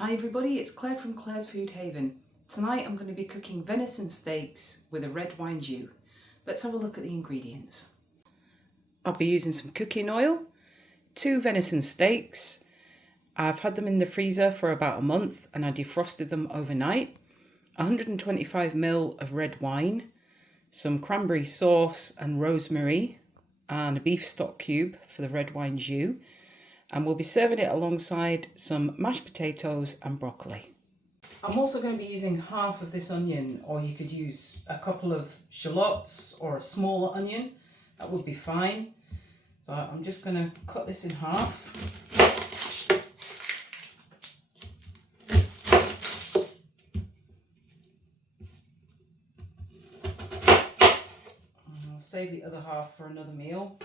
Hi everybody, it's Claire from Claire's Food Haven. Tonight I'm going to be cooking venison steaks with a red wine jus. Let's have a look at the ingredients. I'll be using some cooking oil, 2 venison steaks. I've had them in the freezer for about a month and I defrosted them overnight. 125 ml of red wine, some cranberry sauce and rosemary, and a beef stock cube for the red wine jus. And we'll be serving it alongside some mashed potatoes and broccoli. I'm also going to be using half of this onion, or you could use a couple of shallots or a smaller onion. That would be fine. So I'm just going to cut this in half. And I'll save the other half for another meal.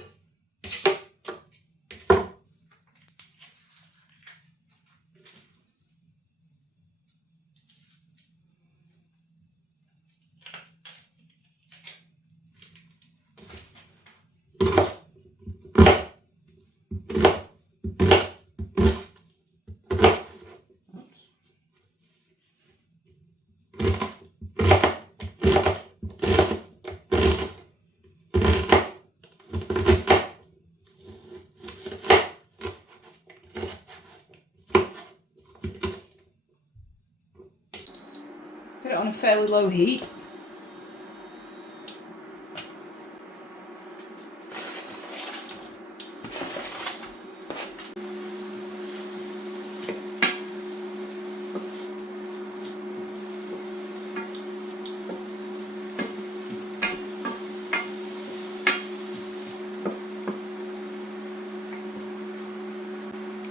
Put it on a fairly low heat.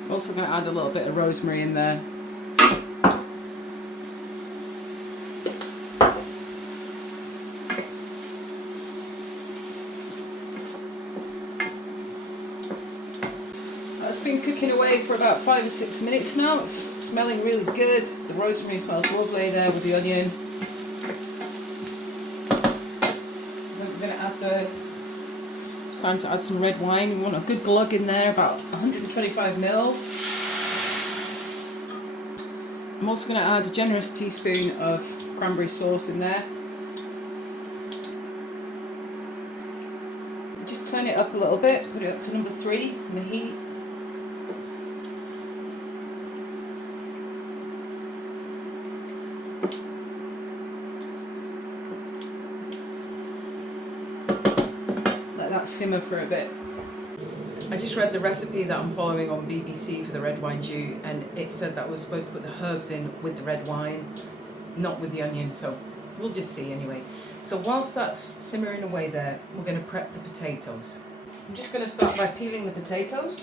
Also going to add a little bit of rosemary in there. It's been cooking away for about 5 or 6 minutes now. It's smelling really good. The rosemary smells lovely there with the onion. Then we're going to add time to add some red wine. We want a good glug in there, about 125 ml. I'm also going to add a generous teaspoon of cranberry sauce in there. Just turn it up a little bit, put it up to number 3 in the heat. Let that simmer for a bit. I just read the recipe that I'm following on BBC for the red wine jus, and it said that we're supposed to put the herbs in with the red wine, not with the onion, so we'll just see anyway. So whilst that's simmering away there, we're going to prep the potatoes. I'm just going to start by peeling the potatoes.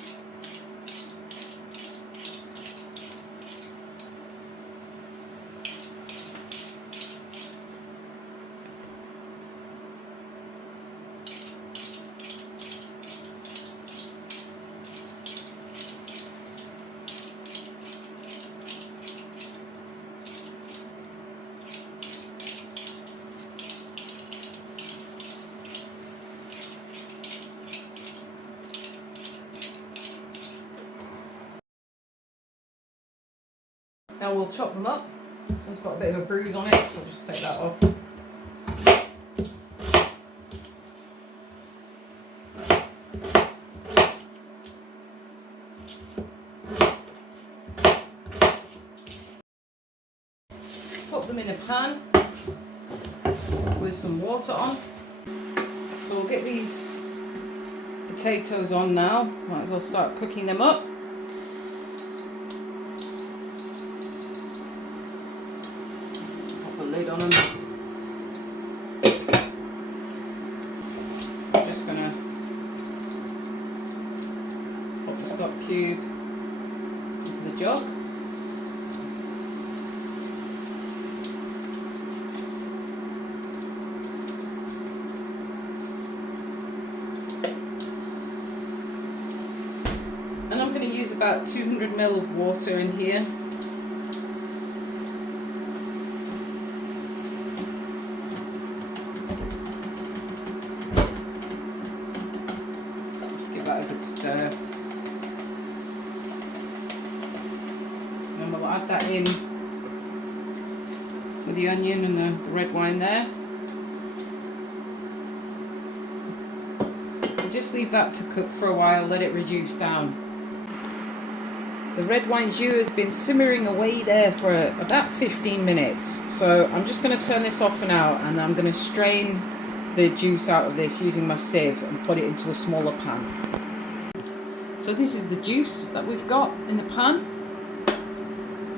Now we'll chop them up. This one's got a bit of a bruise on it, so I'll just take that off. Put them in a pan with some water on. So we'll get these potatoes on now. Might as well start cooking them up. Lid on them. I'm just going to pop the stock cube into the jug. And I'm going to use about 200 ml of water in here. A good stir. And we'll add add that in with the onion and the red wine there. And just leave that to cook for a while, let it reduce down. The red wine jus has been simmering away there for about 15 minutes. So I'm just going to turn this off for now, and I'm going to strain the juice out of this using my sieve and put it into a smaller pan. So this is the juice that we've got in the pan.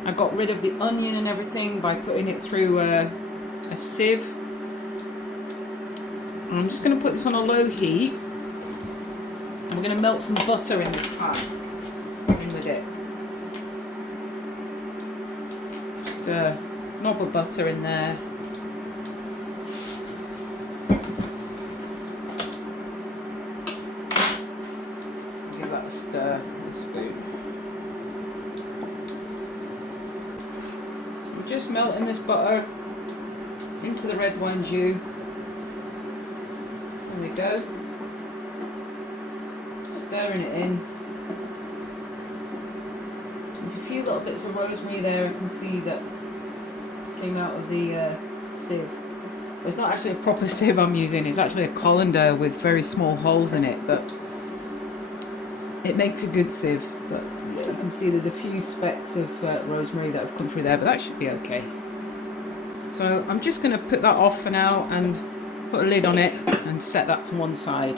I got rid of the onion and everything by putting it through a sieve. And I'm just going to put this on a low heat. We're going to melt some butter in this pan. In with it. Just a knob of butter in there. Give that a stir with a spoon. So we're just melting this butter into the red wine jus. There we go. Stirring it in. There's a few little bits of rosemary there, I can see that came out of the sieve. Well, it's not actually a proper sieve I'm using, it's actually a colander with very small holes in it, but it makes a good sieve. But yeah, you can see there's a few specks of rosemary that have come through there, but that should be okay. So I'm just going to put that off for now and put a lid on it and set that to one side.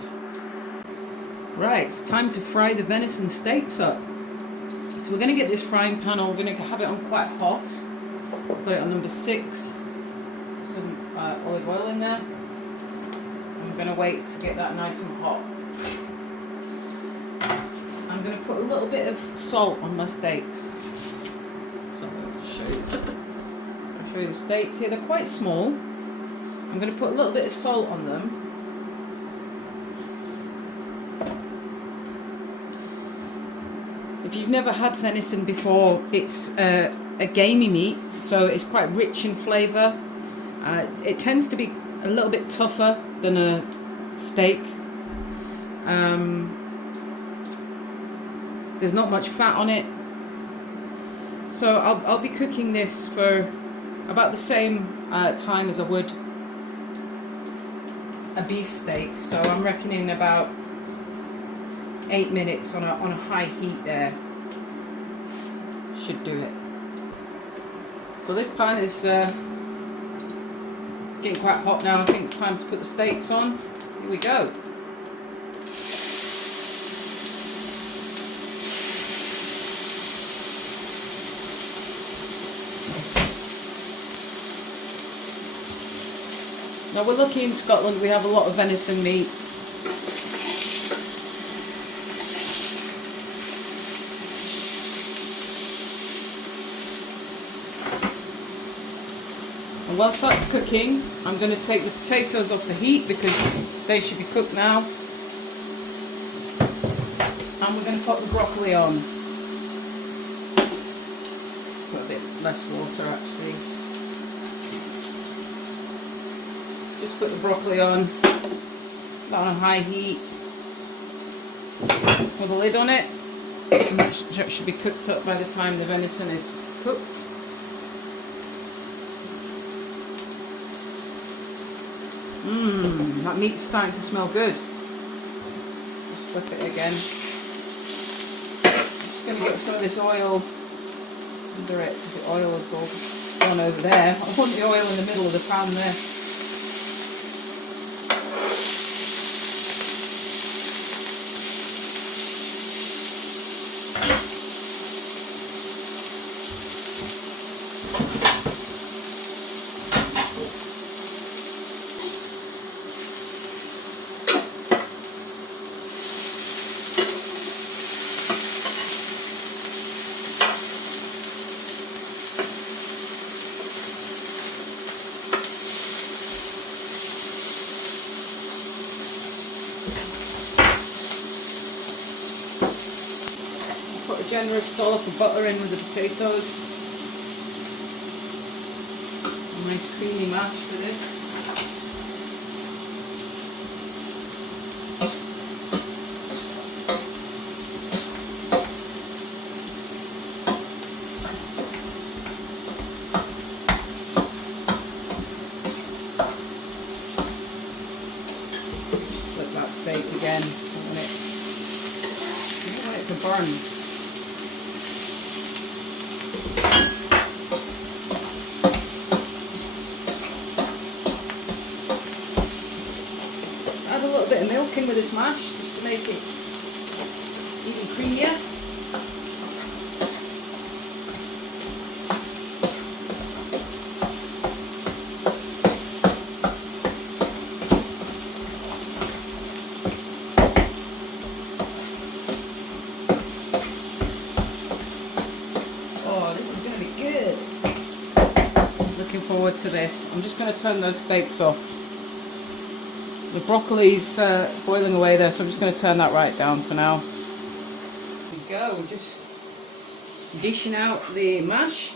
Right, it's time to fry the venison steaks up. So we're going to get this frying pan on, we're going to have it on quite hot. I've got it on number 6. Some olive oil in there. I'm going to wait to get that nice and hot. I'm going to put a little bit of salt on my steaks. So I'll show you the steaks here. They're quite small. I'm going to put a little bit of salt on them. If you've never had venison before, it's a gamey meat, so it's quite rich in flavour. It tends to be a little bit tougher than a steak. There's not much fat on it. So I'll be cooking this for about the same time as I would a beef steak. So I'm reckoning about 8 minutes on a high heat there should do it. So this pan is it's getting quite hot now. I think it's time to put the steaks on. Here we go. Now we're lucky in Scotland, we have a lot of venison meat. And whilst that's cooking, I'm going to take the potatoes off the heat because they should be cooked now. And we're going to put the broccoli on. Put a bit less water actually. Just put the broccoli on, that on high heat, with a lid on it, and that should be cooked up by the time the venison is cooked. That meat's starting to smell good. Just flip it again. I'm just going to get some of this oil under it, because the oil is all gone over there. I want the oil in the middle of the pan there. Put a generous dollop of butter in with the potatoes. A nice creamy mash for this. again. I don't want it to burn. Add a little bit of milk in with this mash just to make it even creamier. Oh, this is going to be good. Looking forward to this. I'm just going to turn those steaks off. The broccoli's boiling away there, so I'm just going to turn that right down for now. There we go, we're just dishing out the mash.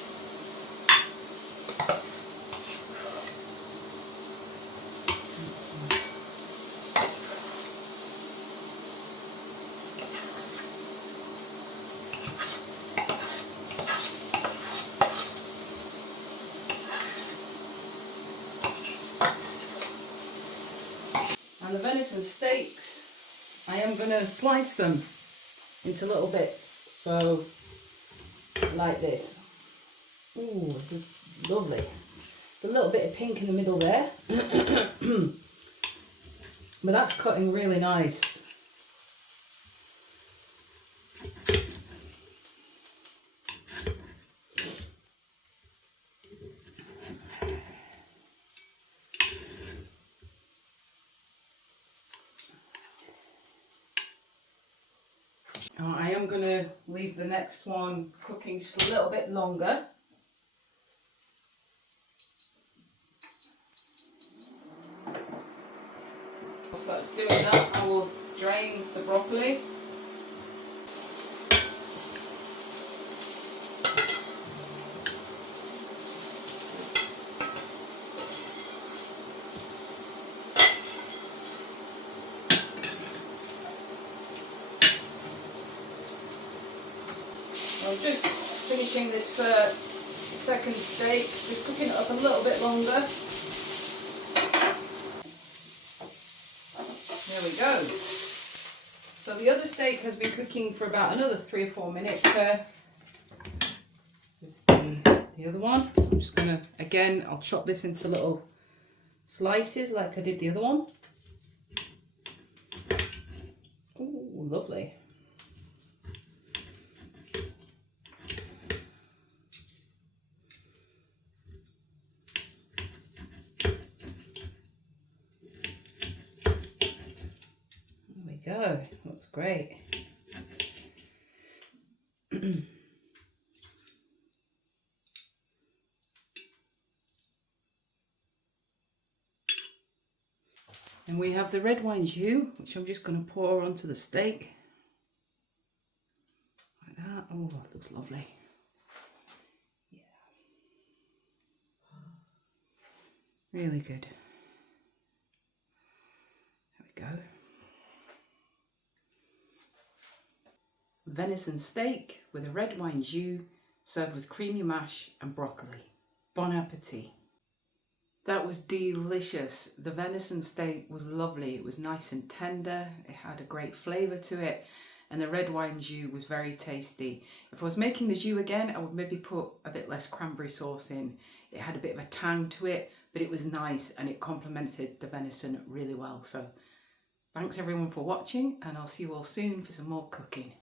And the venison steaks, I am going to slice them into little bits, so like this. Ooh, this is lovely. A little bit of pink in the middle there, but that's cutting really nice. I am going to leave the next one cooking just a little bit longer. Whilst that's doing that, I will drain the broccoli. I'm just finishing this second steak, just cooking it up a little bit longer. There we go. So the other steak has been cooking for about another 3 or 4 minutes. This is the other one. I'm just going to, again, I'll chop this into little slices like I did the other one. Ooh, lovely. Go, looks great. And we have the red wine jus, which I'm just going to pour onto the steak. Like that. Oh, it looks lovely. Yeah. Really good. There we go. Venison steak with a red wine jus, served with creamy mash and broccoli. Bon appetit. That was delicious. The venison steak was lovely. It was nice and tender. It had a great flavour to it. And the red wine jus was very tasty. If I was making the jus again, I would maybe put a bit less cranberry sauce in. It had a bit of a tang to it, but it was nice and it complemented the venison really well. So thanks everyone for watching, and I'll see you all soon for some more cooking.